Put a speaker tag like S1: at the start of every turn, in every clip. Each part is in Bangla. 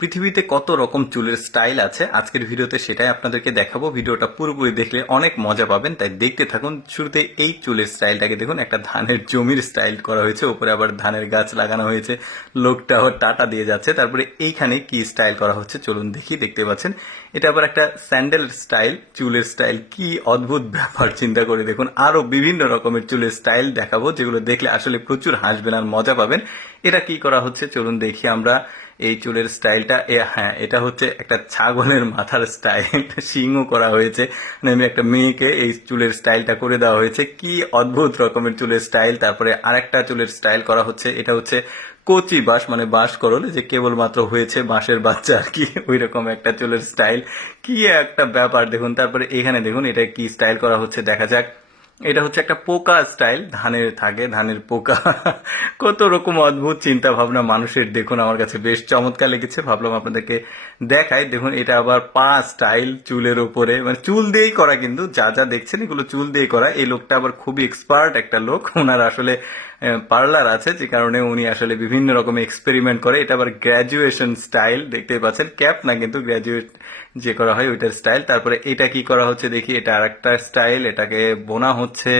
S1: পৃথিবীতে কত রকম চুলের স্টাইল আছে? আজকের ভিডিওতে সেটাই আপনাদেরকে দেখাবো। ভিডিওটা পুরোপুরি দেখলে অনেক মজা পাবেন। তাই দেখতে থাকুন। শুরুতে এই চুলের স্টাইলটাকে দেখুন। একটা ধানের জমির স্টাইল করা হয়েছে। উপরে আবার ধানের গাছ লাগানো হয়েছে। লোকটা টাটা দিয়ে যাচ্ছে। তারপরে এইখানে কি স্টাইল করা হচ্ছে চলুন দেখি। দেখতে পাচ্ছেন? এটা আবার একটা স্যান্ডেল স্টাইল। চুলের স্টাইল কি অদ্ভুত ব্যাপার, চিন্তা করে দেখুন। আরও বিভিন্ন রকমের চুলের স্টাইল দেখাবো, যেগুলো দেখলে আসলে প্রচুর হাসবেন আর মজা পাবেন। এটা কি করা হচ্ছে? চলুন দেখি আমরা। এই চুলের স্টাইলটা, এ হ্যাঁ এটা হচ্ছে একটা ছাগলের মাথার স্টাইল। শিংও করা হয়েছে। মানে একটা মেয়েকে এই চুলের স্টাইলটা করে দেওয়া হয়েছে। কি অদ্ভুত রকমের চুলের স্টাইল। তারপরে আরেকটা চুলের স্টাইল করা হচ্ছে। এটা হচ্ছে কচি বাঁশ মানে বাঁশ করল যে কেবলমাত্র হয়েছে বাঁশের বাচ্চা আর কি। ওই রকম একটা চুলের স্টাইল। কি একটা ব্যাপার, দেখুন। তারপরে এখানে দেখুন, এটা কি স্টাইল করা হচ্ছে, দেখা যাক। এটা হচ্ছে একটা পোকা স্টাইল, ধানের থাকে, ধানের পোকা। কত রকম অদ্ভুত চিন্তা ভাবনা মানুষের। দেখুন, আমার কাছে বেশ চমৎকার লেগেছে। ভাবলাম আপনাদেরকে দেখাই। দেখুন, এটা আবার পা স্টাইল, চুলের ওপরে। মানে চুল দিয়েই করা কিন্তু, যা যা দেখছেন এগুলো চুল দিয়ে করা। এই লোকটা আবার খুবই এক্সপার্ট একটা লোক। ওনার আসলে পার্লার আছে, যে কারণে উনি আসলে বিভিন্ন রকম এক্সপেরিমেন্ট করে। এটা আবার গ্র্যাজুয়েশন স্টাইল দেখতে পাচ্ছেন। ক্যাপ না, কিন্তু গ্র্যাজুয়েট যে করা হয় ওইটার স্টাইল তারপরে এটা কি করা হচ্ছে দেখি, এটা আরেকটা স্টাইল এটাকে বোনা হচ্ছে।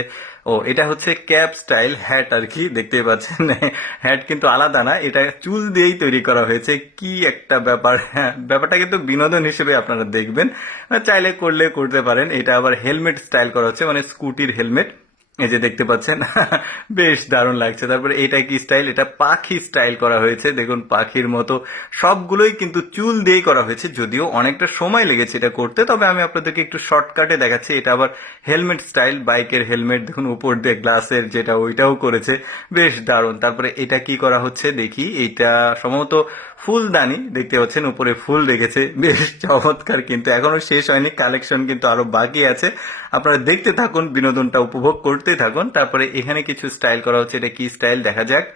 S1: ও, এটা হচ্ছে ক্যাপ স্টাইল হ্যাট আর কি দেখতে পাচ্ছেন। হ্যাট কিন্তু আলাদা না, এটা চুল দিয়েই তৈরি করা হয়েছে। কি একটা ব্যাপার। হ্যাঁ ব্যাপারটা কিন্তু বিনোদন হিসেবে আপনারা দেখবেন। চাইলে করলে করতে পারেন। এটা আবার হেলমেট স্টাইল করা হচ্ছে মানে স্কুটির হেলমেট এই যে দেখতে পাচ্ছেন, বেশ দারুণ লাগছে। তারপরে এটা কি স্টাইল এটা পাখি স্টাইল করা হয়েছে। দেখুন, পাখির মতো সবগুলোই কিন্তু চুল দিয়েই করা হয়েছে, যদিও অনেকটা সময় লেগেছে এটা করতে। তবে আমি আপনাদেরকে একটু শর্টকাটে দেখাচ্ছি। এটা আবার হেলমেট স্টাইল বাইকের হেলমেট দেখুন, উপর দিয়ে গ্লাসের যেটা, ওইটাও করেছে। বেশ দারুণ। তারপরে এটা কি করা হচ্ছে? দেখি, এটা সম্ভবত ফুলদানি। দেখতে পাচ্ছেন, উপরে ফুল রেখেছে। বেশ চমৎকার কিন্তু। এখনও শেষ হয়নি। কালেকশন কিন্তু আরও বাকি আছে। আপনারা দেখতে থাকুন, বিনোদনটা উপভোগ করতে। থাকুন। তারপরে এখানে কিছু স্টাইল করা হচ্ছে। এটা কি স্টাইল দেখা যাক।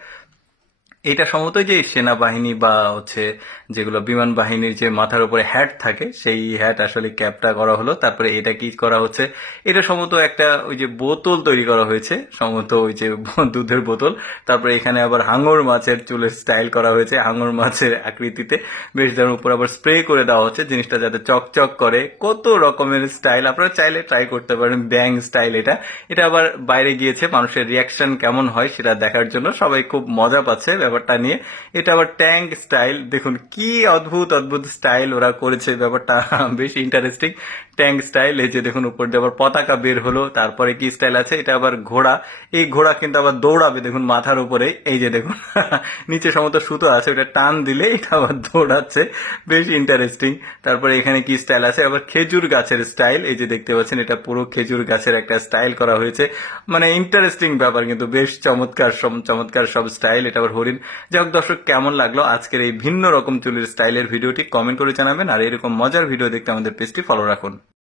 S1: এটা সম্ভবত যে সেনাবাহিনী বা হচ্ছে যেগুলো বিমান বাহিনীর যে মাথার উপরে হ্যাট থাকে, সেই হ্যাট আসলে ক্যাপটা করা হলো। তারপরে এটা কি করা হচ্ছে? এটা সম্ভবত একটা ওই যে বোতল তৈরি করা হয়েছে, সম্ভবত ওই যে দুধের বোতল। তারপরে এখানে আবার হাঙর মাছের চুলের স্টাইল করা হয়েছে, হাঙর মাছের আকৃতিতে। বেশ যেন উপর আবার স্প্রে করে দেওয়া হচ্ছে, জিনিসটা যাতে চকচক করে। কত রকমের স্টাইল আপনারা চাইলে ট্রাই করতে পারেন ব্যাং স্টাইল এটা। এটা আবার বাইরে গিয়েছে, মানুষের রিয়াকশন কেমন হয় সেটা দেখার জন্য। সবাই খুব মজা পাচ্ছে ব্যাপারটা নিয়ে। এটা আবার ট্যাঙ্ক স্টাইল। দেখুন, কি অদ্ভুত অদ্ভুত স্টাইল ওরা করেছে ব্যাপারটা। বেশ ইন্টারেস্টিং ট্যাঙ্ক স্টাইল, এই যে দেখুন, উপর দিয়ে আবার পতাকা বের হলো। তারপরে কি স্টাইল আছে? এটা আবার ঘোড়া। এই ঘোড়া কিন্তু আবার দৌড়াবে, দেখুন, মাথার উপরে। এই যে দেখুন, নিচে সমস্ত সুতো আছে, ওটা টান দিলে এটা আবার দৌড়াচ্ছে। বেশ ইন্টারেস্টিং তারপরে এখানে কি স্টাইল আছে? আবার খেজুর গাছের স্টাইল। এই যে দেখতে পাচ্ছেন, এটা পুরো খেজুর গাছের একটা স্টাইল করা হয়েছে। মানে ইন্টারেস্টিং ব্যাপার কিন্তু, বেশ চমৎকার চমৎকার সব স্টাইল। এটা আবার হরিণ যাই হোক দর্শক, কেমন লাগল আজকের এই ভিন্ন রকম চুলের স্টাইলের ভিডিওটি? কমেন্ট করে জানাবেন, আর এরকম মজার ভিডিও দেখতে আমাদের পেজটি ফলো রাখুন।